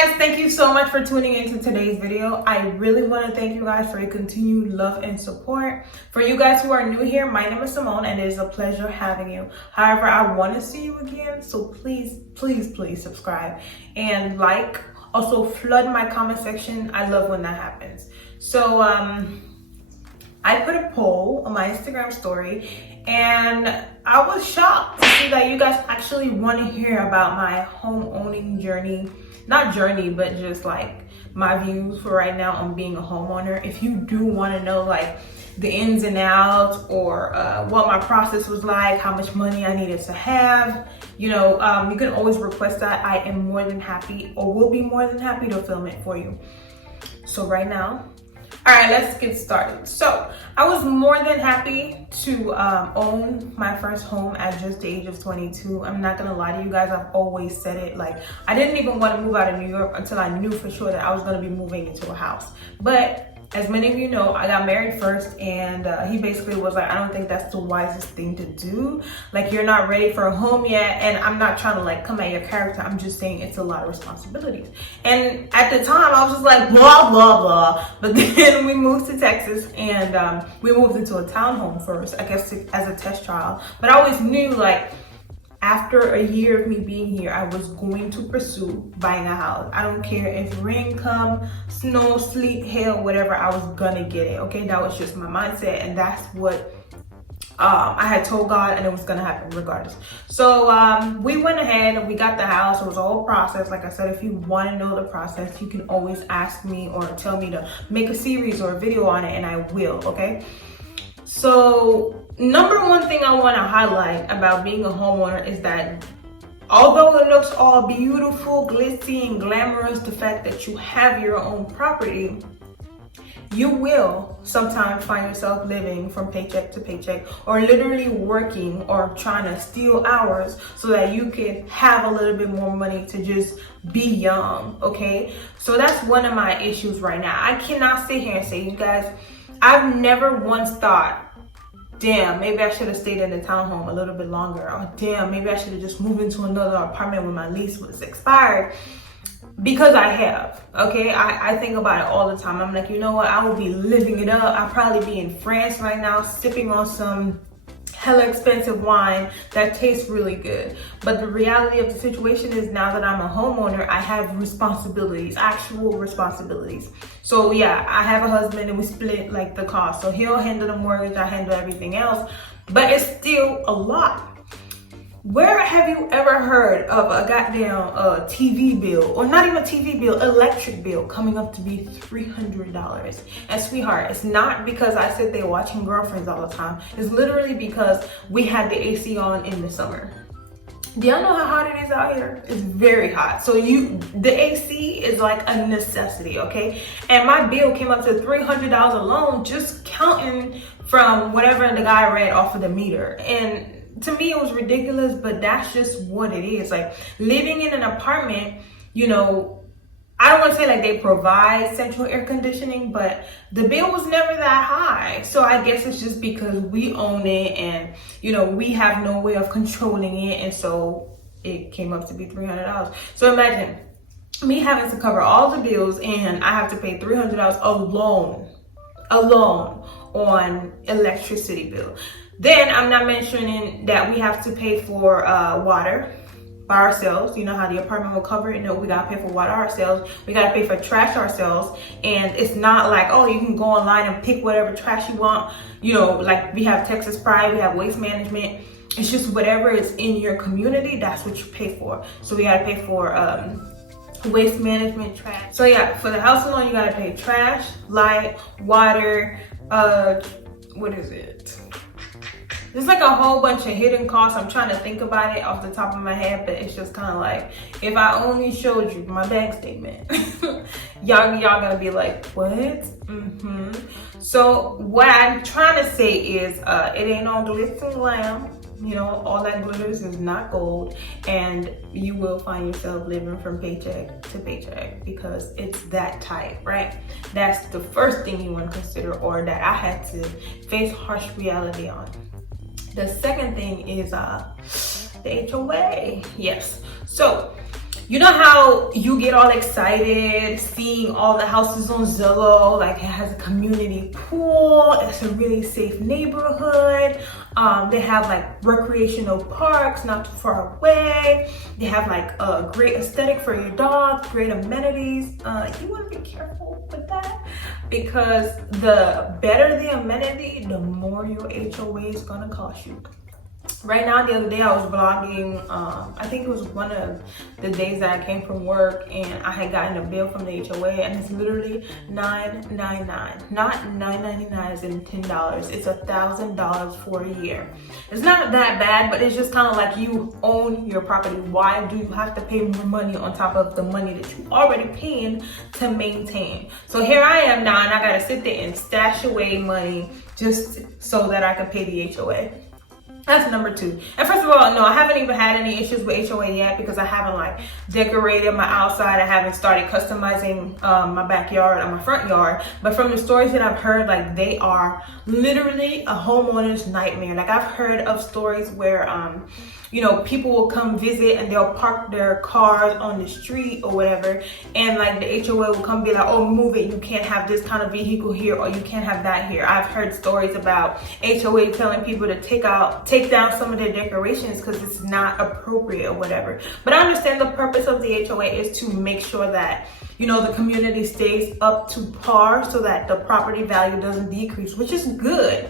guys, thank you so much for tuning into today's video. I really want to thank you guys for your continued love and support. For you guys who are new here, my name is Simone and it is a pleasure having you. However, I want to see you again, so please subscribe and like. Also flood my comment section. I love when that happens. So I put a poll on my Instagram story and I was shocked to see that you guys actually want to hear about my home owning journey. Not journey, but just like my views for right now on being a homeowner. If you do want to know like the ins and outs or what my process was like, how much money I needed to have, you can always request that. I am more than happy, or will be more than happy, to film it for you. So right now, all right, let's get started. So I was more than happy to own my first home at just the age of 22. I'm not gonna lie to you guys, I've always said it. Like, I didn't even want to move out of New York until I knew for sure that I was gonna be moving into a house. But as many of you know, I got married first, and he basically was like, I don't think that's the wisest thing to do. Like, you're not ready for a home yet. And I'm not trying to like come at your character. I'm just saying it's a lot of responsibilities. And at the time I was just like, blah, blah, blah. But then we moved to Texas and we moved into a townhome first, I guess as a test trial. But I always knew like, after a year of me being here, I was going to pursue buying a house. I don't care if rain come, snow, sleet, hail, whatever, I was gonna get it, okay? That was just my mindset, and that's what I had told God, and it was gonna happen regardless. So we went ahead and we got the house. It was a whole process. Like I said, if you wanna know the process, you can always ask me or tell me to make a series or a video on it, and I will, okay? So number one thing I want to highlight about being a homeowner is that although it looks all beautiful, glitzy, and glamorous, the fact that you have your own property, you will sometimes find yourself living from paycheck to paycheck, or literally working or trying to steal hours so that you can have a little bit more money to just be young, okay? So that's one of my issues right now. I cannot sit here and say, you guys, I've never once thought, damn, maybe I should have stayed in the townhome a little bit longer. Or damn, maybe I should have just moved into another apartment when my lease was expired. Because I have, okay? I think about it all the time. I'm like, you know what? I will be living it up. I'll probably be in France right now, sipping on some hella expensive wine that tastes really good. But the reality of the situation is, now that I'm a homeowner, I have responsibilities, actual responsibilities. So yeah, I have a husband and we split like the cost. So he'll handle the mortgage, I handle everything else, but it's still a lot. Where have you ever heard of a goddamn TV bill, or not even TV bill, electric bill coming up to be $300? And sweetheart, it's not because I sit there watching Girlfriends all the time. It's literally because we had the AC on in the summer. Do y'all know how hot it is out here? It's very hot. So the AC is like a necessity, okay? And my bill came up to $300 alone, just counting from whatever the guy read off of the meter. And to me, it was ridiculous, but that's just what it is. Like, living in an apartment, I don't want to say like they provide central air conditioning, but the bill was never that high. So I guess it's just because we own it and, we have no way of controlling it. And so it came up to be $300. So imagine me having to cover all the bills and I have to pay $300 alone on electricity bill. Then I'm not mentioning that we have to pay for water by ourselves. You know how the apartment will cover it? No, we gotta pay for water ourselves. We gotta pay for trash ourselves. And it's not like, oh, you can go online and pick whatever trash you want. Like we have Texas Pride, we have waste management. It's just whatever is in your community, that's what you pay for. So we gotta pay for waste management, trash. So yeah, for the house alone, you gotta pay trash, light, water, what is it? There's like a whole bunch of hidden costs. I'm trying to think about it off the top of my head, but it's just kind of like, if I only showed you my bank statement, y'all gonna be like, what? So what I'm trying to say is, it ain't all glitz and glam. All that glitters is not gold, and you will find yourself living from paycheck to paycheck because it's that tight, right? That's the first thing you want to consider, or that I had to face harsh reality on. The second thing is the HOA. Yes. So You know how you get all excited seeing all the houses on Zillow, like it has a community pool, it's a really safe neighborhood. They have like recreational parks not too far away. They have like a great aesthetic for your dog, great amenities. You want to be careful with that, because the better the amenity, the more your HOA is gonna cost you. Right now, the other day I was vlogging, I think it was one of the days that I came from work, and I had gotten a bill from the HOA, and it's literally $9.99, not $9.99 as in $10. It's $1,000 for a year. It's not that bad, but it's just kind of like you own your property. Why do you have to pay more money on top of the money that you already paying to maintain? So here I am now, and I gotta sit there and stash away money just so that I can pay the HOA. That's number two. And first of all, no, I haven't even had any issues with HOA yet, because I haven't like decorated my outside. I haven't started customizing my backyard or my front yard. But from the stories that I've heard, like they are literally a homeowner's nightmare. Like I've heard of stories where you know, people will come visit and they'll park their cars on the street or whatever, and like the HOA will come be like, oh, move it, you can't have this kind of vehicle here, or you can't have that here. I've heard stories about HOA telling people to take down some of their decorations because it's not appropriate or whatever. But I understand the purpose of the HOA is to make sure that, you know, the community stays up to par so that the property value doesn't decrease, which is good.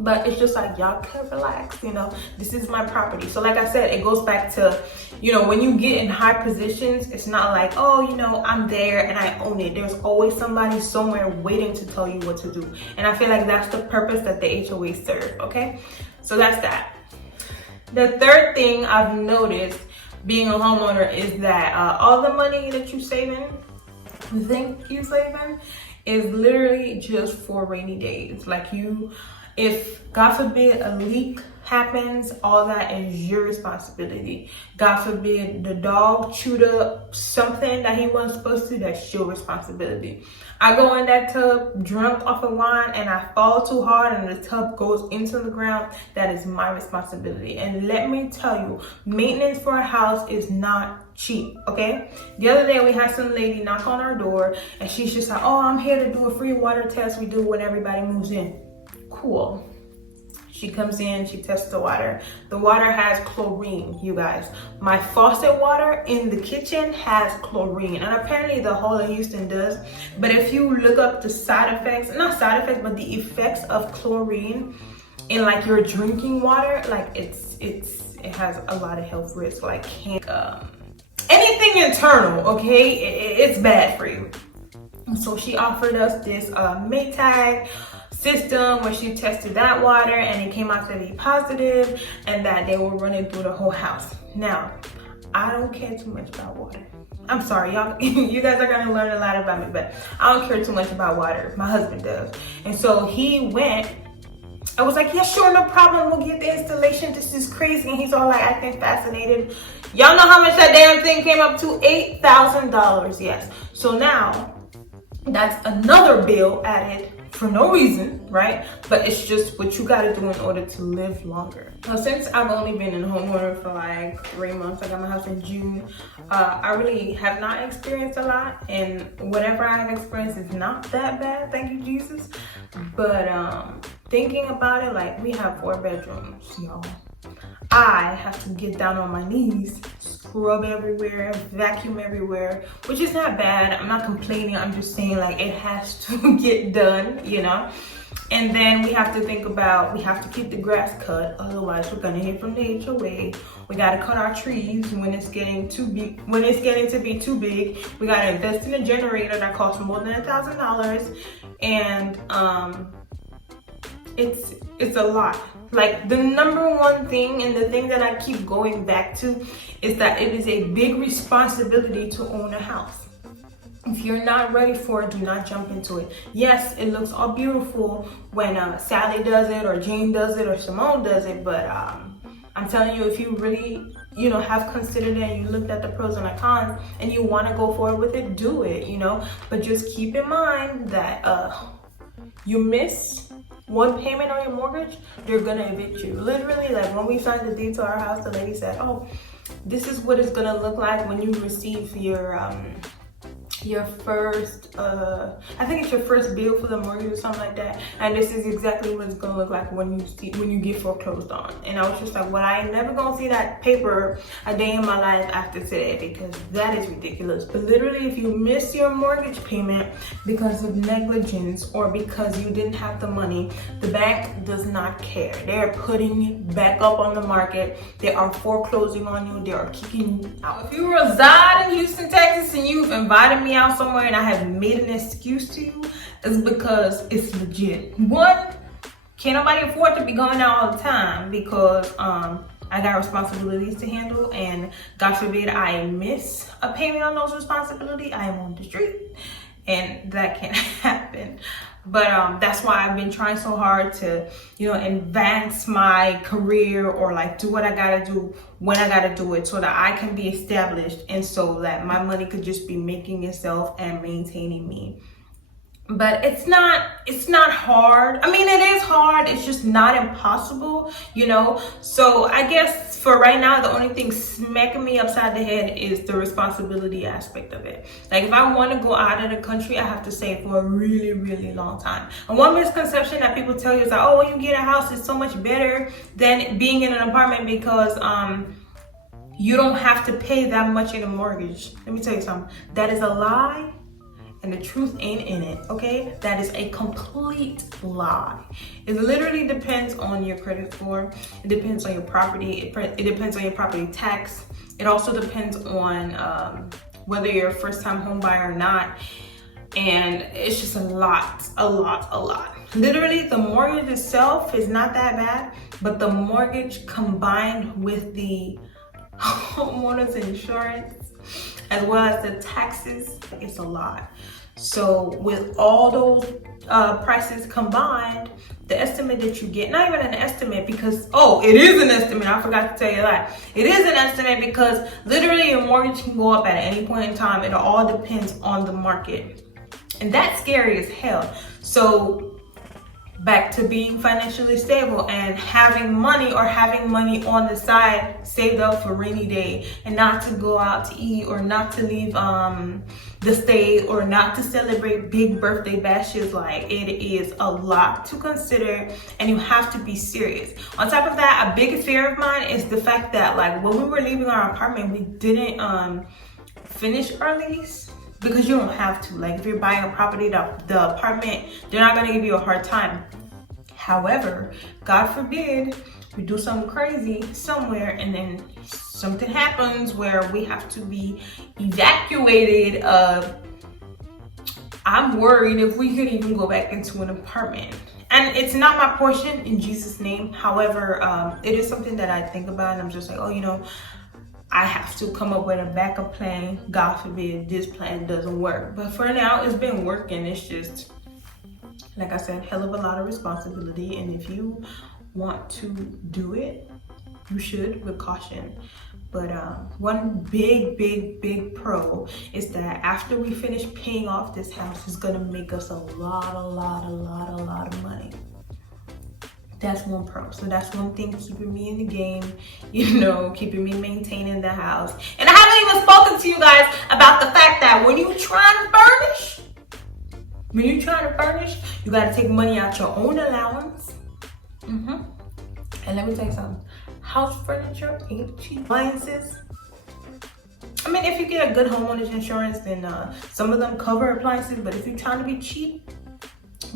But it's just like, y'all can relax, you know, this is my property. So like I said, it goes back to, you know, when you get in high positions, it's not like, oh, you know, I'm there and I own it. There's always somebody somewhere waiting to tell you what to do. And I feel like that's the purpose that the HOA serve, okay? So that's that. The third thing I've noticed being a homeowner is that all the money that you think you saving is literally just for rainy days. Like if God forbid a leak happens, all that is your responsibility. God forbid the dog chewed up something that he wasn't supposed to, that's your responsibility. I go in that tub drunk off of wine and I fall too hard and the tub goes into the ground, that is my responsibility. And let me tell you, maintenance for a house is not cheap, okay? The other day we had some lady knock on our door and she's just like, oh, I'm here to do a free water test we do when everybody moves in. Cool. She comes in, she tests the water. The water has chlorine, you guys. My faucet water in the kitchen has chlorine, and apparently the whole of Houston does. But if you look up the side effects, not side effects, but the effects of chlorine in like your drinking water, like it has a lot of health risks, like anything internal, okay? It's bad for you. So she offered us this Maytag system where she tested that water and it came out to be positive, and that they were running through the whole house. Now, I don't care too much about water. I'm sorry, y'all. You guys are gonna learn a lot about me, but I don't care too much about water. My husband does. And so he went. I was like, yeah, sure, no problem. We'll get the installation. This is crazy. And he's all like acting fascinated. Y'all know how much that damn thing came up to? $8,000. Yes. So now that's another bill added for no reason, right? But it's just what you gotta do in order to live longer. Now, since I've only been a homeowner for like 3 months, I got my house in June, I really have not experienced a lot, and whatever I have experienced is not that bad, thank you Jesus. But thinking about it, like we have 4 bedrooms, y'all. I have to get down on my knees, scrub everywhere, vacuum everywhere, which is not bad. I'm not complaining. I'm just saying like it has to get done, you know? And then we have to think about, we have to keep the grass cut. Otherwise we're gonna hear from the HOA. We gotta cut our trees when it's getting too big. When it's getting to be too big, we gotta invest in a generator that costs more than $1,000. And it's a lot. Like the number one thing, and the thing that I keep going back to, is that it is a big responsibility to own a house. If you're not ready for it, do not jump into it. Yes, it looks all beautiful when Sally does it, or Jane does it, or Simone does it, but I'm telling you, if you really, you know, have considered it and you looked at the pros and the cons and you want to go forward with it, do it, you know. But just keep in mind that you miss one payment on your mortgage, they're gonna evict you. Literally, like when we signed the deed to our house, the lady said, oh, this is what it's gonna look like when you receive your first I think it's your first bill for the mortgage or something like that, and this is exactly what it's gonna look like when you get foreclosed on. And I was just like, well, I ain't never gonna see that paper a day in my life after today, because that is ridiculous. But literally, if you miss your mortgage payment because of negligence or because you didn't have the money, the bank does not care. They're putting it back up on the market. They are foreclosing on you. They are kicking you out. If you reside in Houston, Texas, and you've invited me out somewhere and I have made an excuse to you, it's because it's legit. One, can't nobody afford to be going out all the time because I got responsibilities to handle, and God forbid I miss a payment on those responsibilities, I am on the street, and that can't happen. But that's why I've been trying so hard to, advance my career, or like do what I gotta do when I gotta do it, so that I can be established, and so that my money could just be making itself and maintaining me. But it's not hard. I mean, it is hard. It's just not impossible, So I guess for right now, the only thing smacking me upside the head is the responsibility aspect of it. Like, if I want to go out of the country, I have to save for a really, really long time. And one misconception that people tell you is that, oh, when you get a house, it's so much better than being in an apartment because you don't have to pay that much in a mortgage. Let me tell you something. That is a lie. And the truth ain't in it, okay? That is a complete lie. It literally depends on your credit score. It depends on your property. It depends on your property tax. It also depends on whether you're a first-time home buyer or not. And it's just a lot. Literally, the mortgage itself is not that bad, but the mortgage combined with the homeowner's insurance, as well as the taxes, it's a lot. So with all those prices combined, the estimate that you get, not even an estimate because, it is an estimate. I forgot to tell you that. It is an estimate because literally your mortgage can go up at any point in time. It all depends on the market. And that's scary as hell. So back to being financially stable and having money on the side saved up for rainy day, and not to go out to eat, or not to leave the state, or not to celebrate big birthday bashes. Like, it is a lot to consider, and you have to be serious. On top of that, a big fear of mine is the fact that, like, when we were leaving our apartment, we didn't finish our lease. Because you don't have to. Like, if you're buying a property, the apartment, they're not gonna give you a hard time. However, God forbid we do something crazy somewhere and then something happens where we have to be evacuated. I'm worried if we could even go back into an apartment. And it's not my portion, in Jesus' name. However, it is something that I think about, and I'm just like, I have to come up with a backup plan. God forbid this plan doesn't work. But for now, it's been working. It's just, like I said, hell of a lot of responsibility. And if you want to do it, you should, with caution. But one big pro is that after we finish paying off this house, it's gonna make us a lot of money. That's one pro. So that's one thing keeping me in the game, keeping me maintaining the house. And I haven't even spoken to you guys about the fact that when you trying to furnish, you gotta take money out your own allowance. And let me tell you something. House furniture ain't cheap. Appliances. I mean, if you get a good homeowner's insurance, then some of them cover appliances. But if you're trying to be cheap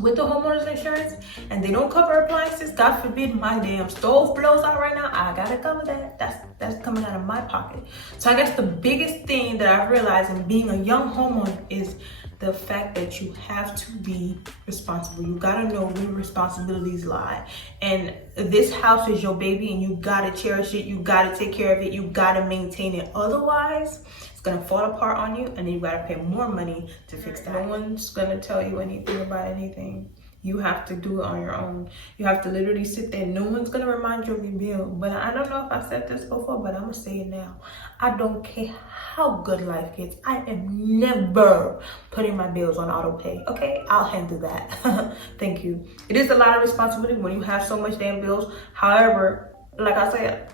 with the homeowner's insurance and they don't cover appliances, God forbid my damn stove blows out right now, I gotta cover that. That's coming out of my pocket. So I guess the biggest thing that I've realized in being a young homeowner is the fact that you have to be responsible. You gotta know where responsibilities lie. And this house is your baby, and you gotta cherish it. You gotta take care of it. You gotta maintain it. Otherwise, it's gonna fall apart on you, and then you gotta pay more money to fix that. No one's gonna tell you anything about anything. You have to do it on your own. You have to literally sit there. No one's gonna remind you of your bill. But I don't know if I said this before, but I'm gonna say it now. I don't care how good life gets. I am never putting my bills on auto pay. Okay, I'll handle that. Thank you. It is a lot of responsibility when you have so much damn bills. However, like I said,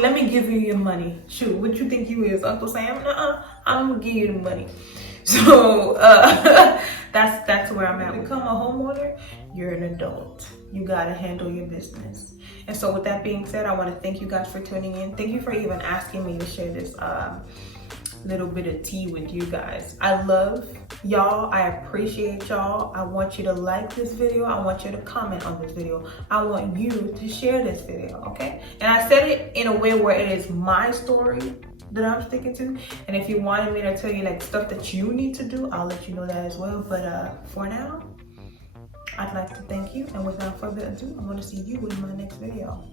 let me give you your money. Shoot, what you think you is, Uncle Sam? Nuh-uh, I'm gonna give you the money. So that's where I'm at. When you become a homeowner, you're an adult. You gotta handle your business. And so with that being said, I want to thank you guys for tuning in. Thank you for even asking me to share this little bit of tea with you guys. I love y'all. I appreciate y'all. I want you to like this video. I want you to comment on this video. I want you to share this video, okay? And I said it in a way where it is my story that I'm sticking to. And if you wanted me to tell you like stuff that you need to do, I'll let you know that as well. But for now, I'd like to thank you. And without further ado, I'm going to see you in my next video.